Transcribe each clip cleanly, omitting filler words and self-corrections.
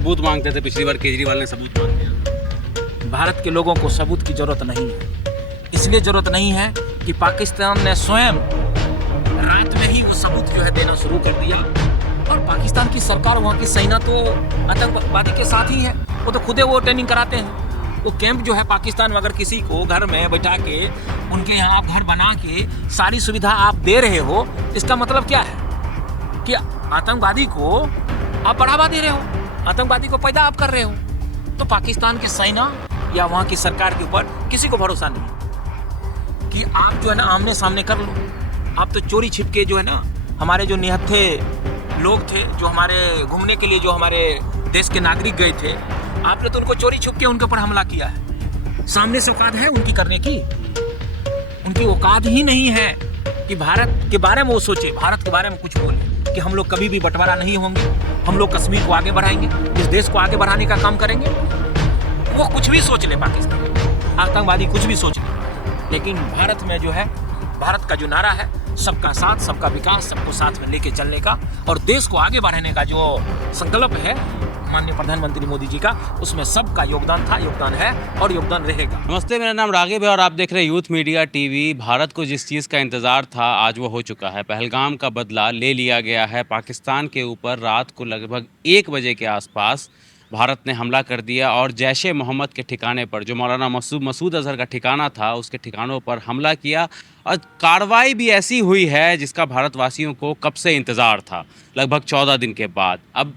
सबूत मांगते थे, पिछली बार केजरीवाल ने सबूत मांग दिया। भारत के लोगों को सबूत की जरूरत नहीं है। इसलिए जरूरत नहीं है कि पाकिस्तान ने स्वयं रात में ही वो सबूत जो है देना शुरू कर दिया। और पाकिस्तान की सरकार, वहाँ की सेना तो आतंकवादी के साथ ही है। वो तो खुदे वो ट्रेनिंग कराते हैं। तो कैंप जो है पाकिस्तान में अगर किसी को घर में बैठा के उनके यहाँ आप घर बना के सारी सुविधा आप दे रहे हो, इसका मतलब क्या है कि आतंकवादी को आप बढ़ावा दे रहे हो, आतंकवादी को पैदा आप कर रहे हो। तो पाकिस्तान की सेना या वहाँ की सरकार के ऊपर किसी को भरोसा नहीं कि आप जो है ना आमने सामने कर लो। आप तो चोरी छिपके जो है ना, हमारे जो निहत्थे लोग थे, जो हमारे घूमने के लिए जो हमारे देश के नागरिक गए थे, आपने तो उनको चोरी छुप के उनके ऊपर हमला किया है। सामने से औकात है उनकी करने की? उनकी औकात ही नहीं है कि भारत के बारे में वो सोचे, भारत के बारे में कुछ बोले कि हम लोग कभी भी बंटवारा नहीं होंगे, हम लोग कश्मीर को आगे बढ़ाएंगे, इस देश को आगे बढ़ाने का काम करेंगे। वो कुछ भी सोच ले, पाकिस्तान आतंकवादी कुछ भी सोच ले, लेकिन भारत में जो है, भारत का जो नारा है सबका साथ, सबका विकास, सबको साथ में लेके चलने का और देश को आगे बढ़ाने का जो संकल्प है माननीय प्रधानमंत्री मोदी जी का, उसमें सबका योगदान था, योगदान है और योगदान रहेगा। नमस्ते, मेरा नाम राघव है और आप देख रहे हैं यूथ मीडिया टीवी। भारत को जिस चीज़ का इंतज़ार था आज वो हो चुका है। पहलगाम का बदला ले लिया गया है। पाकिस्तान के ऊपर रात को लगभग 1 बजे के आसपास भारत ने हमला कर दिया और जैश ए मोहम्मद के ठिकाने पर, जो मौलाना मसूद अजहर का ठिकाना था, उसके ठिकानों पर हमला किया। और कार्रवाई भी ऐसी हुई है जिसका भारतवासियों को कब से इंतज़ार था, लगभग 14 दिन के बाद। अब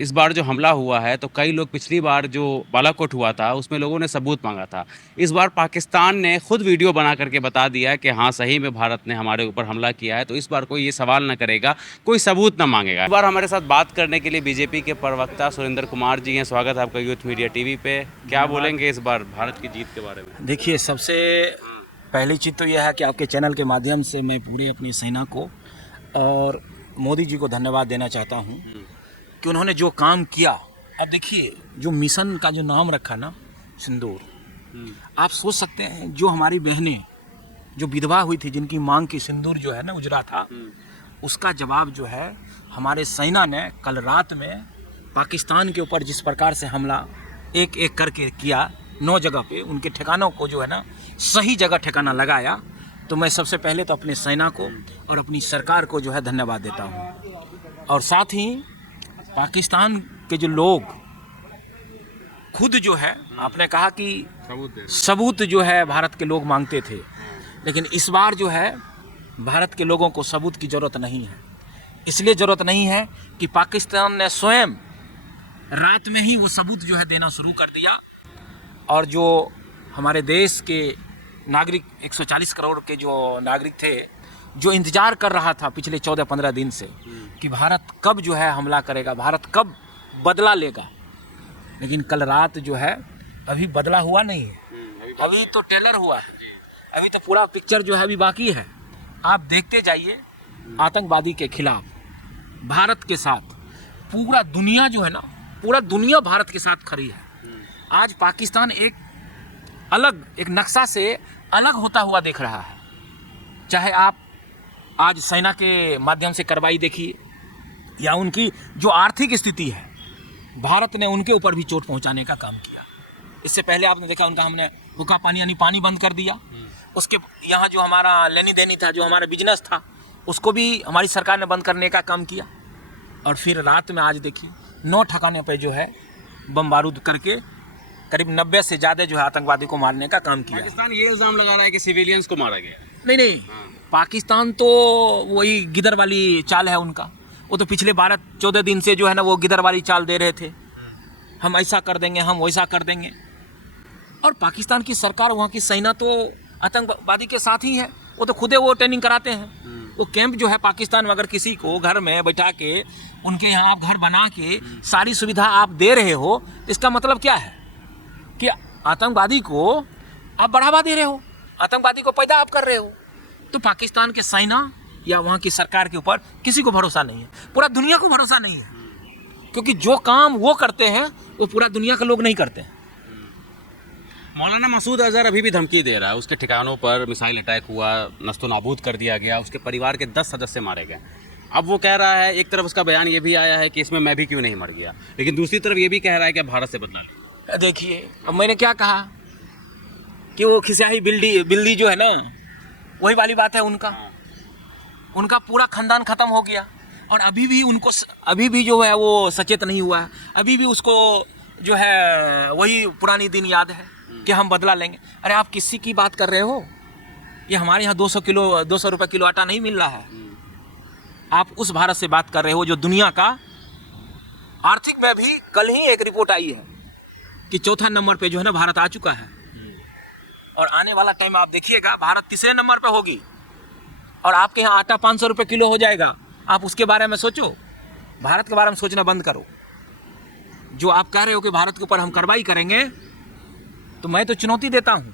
इस बार जो हमला हुआ है, तो कई लोग, पिछली बार जो बालाकोट हुआ था उसमें लोगों ने सबूत मांगा था। इस बार पाकिस्तान ने खुद वीडियो बना करके बता दिया कि हाँ सही में भारत ने हमारे ऊपर हमला किया है। तो इस बार कोई ये सवाल न करेगा, कोई सबूत न मांगेगा। इस बार हमारे साथ बात करने के लिए बीजेपी के प्रवक्ता सुरेंद्र कुमार जी हैं। स्वागत है आपका यूथ मीडिया टीवी पे। क्या बोलेंगे इस बार भारत की जीत के बारे में? देखिए, सबसे पहली चीज़ तो यह है कि आपके चैनल के माध्यम से मैं पूरे अपनी सेना को और मोदी जी को धन्यवाद देना चाहता हूँ कि उन्होंने जो काम किया। अब देखिए, जो मिशन का जो नाम रखा ना, सिंदूर, आप सोच सकते हैं जो हमारी बहनें जो विधवा हुई थी, जिनकी मांग की सिंदूर जो है ना उजरा था, उसका जवाब जो है हमारे सेना ने कल रात में पाकिस्तान के ऊपर जिस प्रकार से हमला एक एक करके किया, 9 जगह पे उनके ठिकानों को जो है ना सही जगह ठिकाना लगाया। तो मैं सबसे पहले तो अपने सेना को और अपनी सरकार को जो है धन्यवाद देता हूँ। और साथ ही पाकिस्तान के जो लोग खुद जो है, आपने कहा कि सबूत जो है भारत के लोग मांगते थे, लेकिन इस बार जो है भारत के लोगों को सबूत की ज़रूरत नहीं है। इसलिए ज़रूरत नहीं है कि पाकिस्तान ने स्वयं रात में ही वो सबूत जो है देना शुरू कर दिया। और जो हमारे देश के नागरिक, 140 करोड़ के जो नागरिक थे, जो इंतज़ार कर रहा था पिछले 14-15 दिन से कि भारत कब जो है हमला करेगा, भारत कब बदला लेगा, लेकिन कल रात जो है अभी बदला हुआ नहीं है, अभी तो टेलर हुआ है, अभी तो पूरा पिक्चर जो है अभी बाकी है। आप देखते जाइए, आतंकवादी के खिलाफ भारत के साथ पूरा दुनिया जो है ना, पूरा दुनिया भारत के साथ खड़ी है। आज पाकिस्तान एक अलग, एक नक्शा से अलग होता हुआ देख रहा है। चाहे आप आज सेना के माध्यम से कार्रवाई देखिए या उनकी जो आर्थिक स्थिति है, भारत ने उनके ऊपर भी चोट पहुंचाने का काम किया। इससे पहले आपने देखा उनका हमने हुक्का पानी यानी पानी बंद कर दिया। उसके यहाँ जो हमारा लेनी देनी था, जो हमारा बिजनेस था, उसको भी हमारी सरकार ने बंद करने का काम किया। और फिर रात में आज देखिए 9 ठिकाने पर जो है बम बारूद करके करीब 90 से ज़्यादा जो है आतंकवादी को मारने का काम किया। पाकिस्तान ये इल्ज़ाम लगा रहा है कि सिविलियंस को मारा गया। नहीं, पाकिस्तान तो वही गिदर वाली चाल है उनका। वो तो पिछले 12-14 दिन से जो है ना वो गिदर वाली चाल दे रहे थे, हम ऐसा कर देंगे, हम वैसा कर देंगे। और पाकिस्तान की सरकार, वहाँ की सेना तो आतंकवादी के साथ ही है। वो तो खुदे वो ट्रेनिंग कराते हैं। तो कैंप जो है पाकिस्तान में अगर किसी को घर में बैठा के उनके यहाँ आप घर बना के सारी सुविधा आप दे रहे हो, इसका मतलब क्या है कि आतंकवादी को आप बढ़ावा दे रहे हो, आतंकवादी को पैदा आप कर रहे हो। तो पाकिस्तान के सेना या वहाँ की सरकार के ऊपर किसी को भरोसा नहीं है, पूरा दुनिया को भरोसा नहीं है, क्योंकि जो काम वो करते हैं वो पूरा दुनिया के लोग नहीं करते हैं। मौलाना मसूद अजहर अभी भी धमकी दे रहा है। उसके ठिकानों पर मिसाइल अटैक हुआ, नस्तो नाबूद कर दिया गया, उसके परिवार के 10 सदस्य मारे गए। अब वो कह रहा है, एक तरफ उसका बयान ये भी आया है कि इसमें मैं भी क्यों नहीं मर गया, लेकिन दूसरी तरफ ये भी कह रहा है कि भारत से बदला लिया। देखिए, अब मैंने क्या कहा कि वो खिसियाही बिल्ली जो है ना, वही वाली बात है उनका। उनका पूरा खानदान खत्म हो गया और अभी भी जो है वो सचेत नहीं हुआ है। अभी भी उसको जो है वही पुरानी दिन याद है कि हम बदला लेंगे। अरे आप किसी की बात कर रहे हो? ये हमारे यहाँ 200 रुपये किलो आटा नहीं मिल रहा है। आप उस भारत से बात कर रहे हो जो दुनिया का आर्थिक में भी कल ही एक रिपोर्ट आई है कि चौथा नंबर पे जो है ना भारत आ चुका है। और आने वाला टाइम आप देखिएगा, भारत तीसरे नंबर पे होगी और आपके यहाँ आटा 500 रुपये किलो हो जाएगा। आप उसके बारे में सोचो, भारत के बारे में सोचना बंद करो। जो आप कह रहे हो कि भारत के ऊपर हम कार्रवाई करेंगे, तो मैं तो चुनौती देता हूँ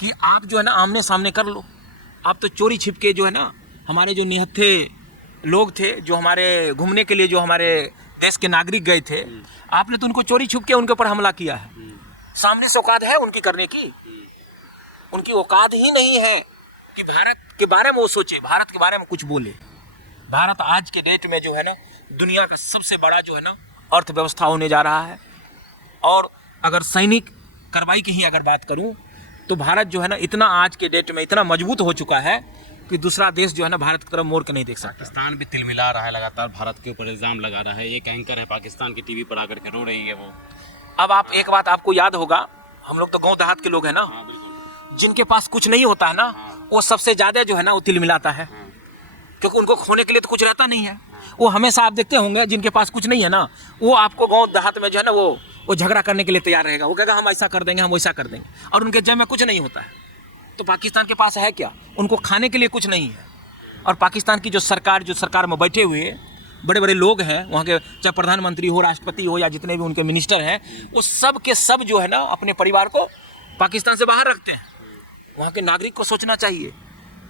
कि आप जो है ना आमने सामने कर लो। आप तो चोरी छिपके जो है ना, हमारे जो निहत्थे लोग थे, जो हमारे घूमने के लिए जो हमारे देश के नागरिक गए थे, आपने तो उनको चोरी छुप के उनके ऊपर हमला किया है। सामने से औकात है उनकी करने की? उनकी औकात ही नहीं है कि भारत के बारे में वो सोचे, भारत के बारे में कुछ बोले। भारत आज के डेट में जो है ना दुनिया का सबसे बड़ा जो है ना अर्थव्यवस्था होने जा रहा है। और अगर सैनिक कार्रवाई की ही अगर बात करूं तो भारत जो है ना इतना आज के डेट में इतना मजबूत हो चुका है कि दूसरा देश जो है ना भारत की तरफ मोड़ के नहीं देख सकता। पाकिस्तान भी तिलमिला रहा है, लगातार भारत के ऊपर इल्ज़ाम लगा रहा है। एक एंकर है पाकिस्तान की टीवी पर आकर के रो रही है वो। अब आप एक बात आपको याद होगा, हम लोग तो गांव देहात के लोग हैं ना, जिनके पास कुछ नहीं होता है ना, वो सबसे ज्यादा जो है ना वो तिलमिलाता है, क्योंकि उनको खोने के लिए तो कुछ रहता नहीं है। वो हमेशा आप देखते होंगे जिनके पास कुछ नहीं है ना, वो आपको गांव देहात में जो है ना वो झगड़ा करने के लिए तैयार रहेगा। वो कहेगा हम ऐसा कर देंगे, हम वैसा कर देंगे, और उनके जेब में कुछ नहीं होता है। तो पाकिस्तान के पास है क्या? उनको खाने के लिए कुछ नहीं है। और पाकिस्तान की जो सरकार में बैठे हुए बड़े बड़े लोग हैं वहाँ के, चाहे प्रधानमंत्री हो, राष्ट्रपति हो, या जितने भी उनके मिनिस्टर हैं, वो सब के सब जो है ना अपने परिवार को पाकिस्तान से बाहर रखते हैं। वहाँ के नागरिक को सोचना चाहिए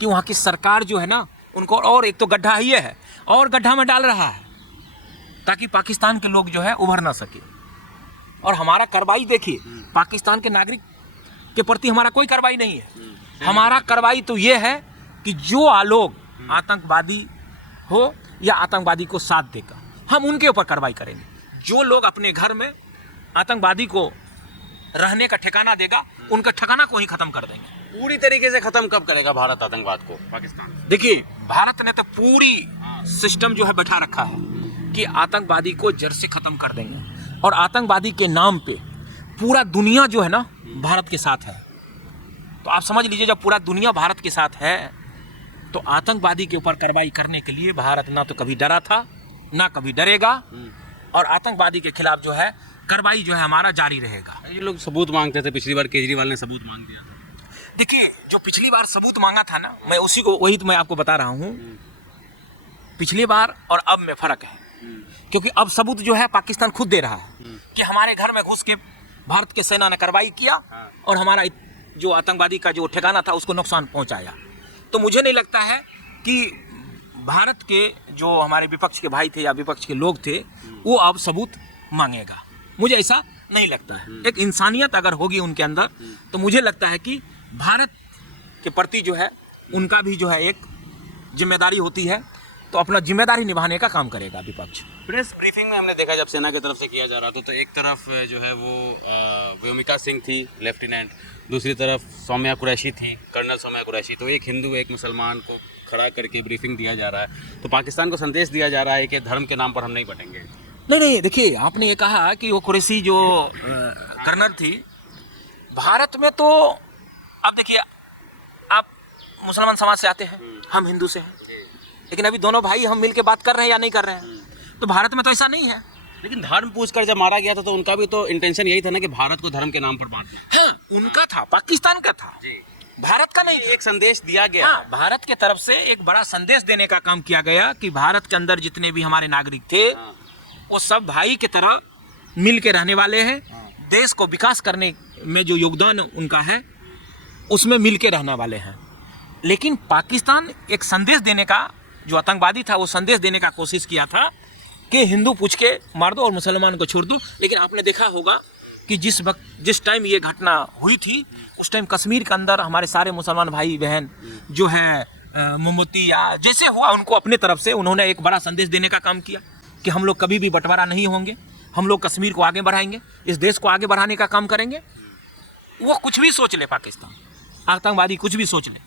कि वहाँ की सरकार जो है ना उनको और एक तो गड्ढा ही है और गड्ढा में डाल रहा है ताकि पाकिस्तान के लोग जो है उभर ना सके। और हमारा कार्रवाई देखिए, पाकिस्तान के नागरिक के प्रति हमारा कोई कार्रवाई नहीं है। हमारा कार्रवाई तो ये है कि जो लोग आतंकवादी हो या आतंकवादी को साथ देगा, हम उनके ऊपर कार्रवाई करेंगे। जो लोग अपने घर में आतंकवादी को रहने का ठिकाना देगा, उनका ठिकाना को ही खत्म कर देंगे। पूरी तरीके से खत्म कब करेगा भारत आतंकवाद को? पाकिस्तान देखिए, भारत ने तो पूरी सिस्टम जो है बैठा रखा है कि आतंकवादी को जड़ से खत्म कर देंगे। और आतंकवादी के नाम पे पूरा दुनिया जो है ना भारत के साथ है। तो आप समझ लीजिए, जब पूरा दुनिया भारत के साथ है तो आतंकवादी के ऊपर कार्रवाई करने के लिए भारत ना तो कभी डरा था, ना कभी डरेगा। और आतंकवादी के खिलाफ जो है कार्रवाई जो है हमारा जारी रहेगा। ये लोग सबूत मांगते थे, पिछली बार केजरीवाल ने सबूत मांग दिया था। देखिए, जो पिछली बार सबूत मांगा था ना, मैं वही तो मैं आपको बता रहा हूँ। पिछली बार और अब में फर्क है, क्योंकि अब सबूत जो है पाकिस्तान खुद दे रहा है कि हमारे घर में घुस के भारत के सेना ने कार्रवाई किया और हमारा जो आतंकवादी का जो ठिकाना था उसको नुकसान पहुंचाया। तो मुझे नहीं लगता है कि भारत के जो हमारे विपक्ष के भाई थे या विपक्ष के लोग थे वो अब सबूत मांगेगा। मुझे ऐसा नहीं लगता है। एक इंसानियत अगर होगी उनके अंदर तो मुझे लगता है कि भारत के प्रति जो है उनका भी जो है एक जिम्मेदारी होती है, तो अपना जिम्मेदारी निभाने का काम करेगा विपक्ष। प्रेस ब्रीफिंग में हमने देखा जब सेना की तरफ से किया जा रहा था, तो एक तरफ जो है वो व्योमिका सिंह थी लेफ्टिनेंट, दूसरी तरफ सौम्या कुरैशी थी, कर्नल सौम्या कुरैशी। तो एक हिंदू एक मुसलमान को खड़ा करके ब्रीफिंग दिया जा रहा है। तो पाकिस्तान को संदेश दिया जा रहा है कि धर्म के नाम पर हम नहीं बटेंगे। नहीं, देखिए, आपने ये कहा कि वो कुरैशी जो कर्नल थी भारत में, तो अब देखिए, आप मुसलमान समाज से आते हैं, हम हिंदू से हैं, लेकिन अभी दोनों भाई हम मिलके बात कर रहे हैं या नहीं कर रहे हैं? तो भारत में तो ऐसा नहीं है। लेकिन धर्म पूछकर जब मारा गया था तो उनका भी तो इंटेंशन यही था ना कि भारत को धर्म के नाम पर बांटना। हाँ, उनका था, पाकिस्तान का था जी, भारत का नहीं। एक संदेश दिया गया। हाँ, भारत के तरफ से एक बड़ा संदेश देने का काम किया गया कि भारत के अंदर जितने भी हमारे नागरिक थे वो सब भाई की तरह मिल के रहने वाले हैं। देश को विकास करने में जो योगदान उनका है उसमें मिल के रहने वाले हैं। लेकिन पाकिस्तान एक संदेश देने का, जो आतंकवादी था वो संदेश देने का कोशिश किया था कि हिंदू पूछ के मार दो और मुसलमान को छोड़ दो। लेकिन आपने देखा होगा कि जिस टाइम ये घटना हुई थी उस टाइम कश्मीर के अंदर हमारे सारे मुसलमान भाई बहन जो है मोमबत्ती या जैसे हुआ उनको अपने तरफ से उन्होंने एक बड़ा संदेश देने का काम किया कि हम लोग कभी भी बंटवारा नहीं होंगे, हम लोग कश्मीर को आगे बढ़ाएंगे, इस देश को आगे बढ़ाने का काम करेंगे। वो कुछ भी सोच ले, पाकिस्तान आतंकवादी कुछ भी सोच ले,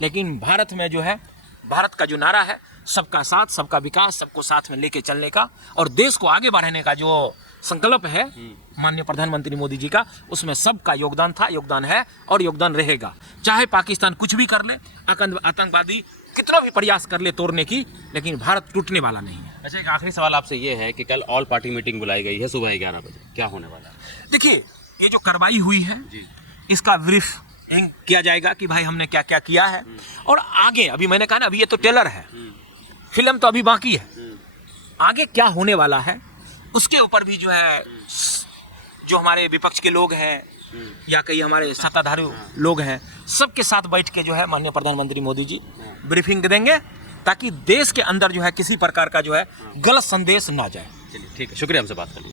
लेकिन भारत में जो है, भारत का जो नारा है सबका साथ, सबका विकास, सबको साथ में लेके चलने का और देश को आगे बढ़ाने का जो संकल्प है माननीय प्रधानमंत्री मोदी जी का, उसमें सबका योगदान था, योगदान है और योगदान रहेगा। चाहे पाकिस्तान कुछ भी कर ले, आतंकवादी कितना भी प्रयास कर ले तोड़ने की, लेकिन भारत टूटने वाला नहीं है। अच्छा, एक आखिरी सवाल आपसे ये है कि कल ऑल पार्टी मीटिंग बुलाई गई है सुबह 11 बजे, क्या होने वाला है? देखिए, ये जो कार्रवाई हुई है इसका ब्रीफिंग किया जाएगा कि भाई हमने क्या क्या किया है और आगे, अभी मैंने कहा ना, अभी ये तो टेलर है, फिल्म तो अभी बाकी है, आगे क्या होने वाला है उसके ऊपर भी जो है, जो हमारे विपक्ष के लोग हैं या कई हमारे सत्ताधारी लोग हैं, सबके साथ बैठ के जो है माननीय प्रधानमंत्री मोदी जी ब्रीफिंग देंगे ताकि देश के अंदर जो है किसी प्रकार का जो है गलत संदेश ना जाए। चलिए, ठीक है, शुक्रिया हमसे बात करने।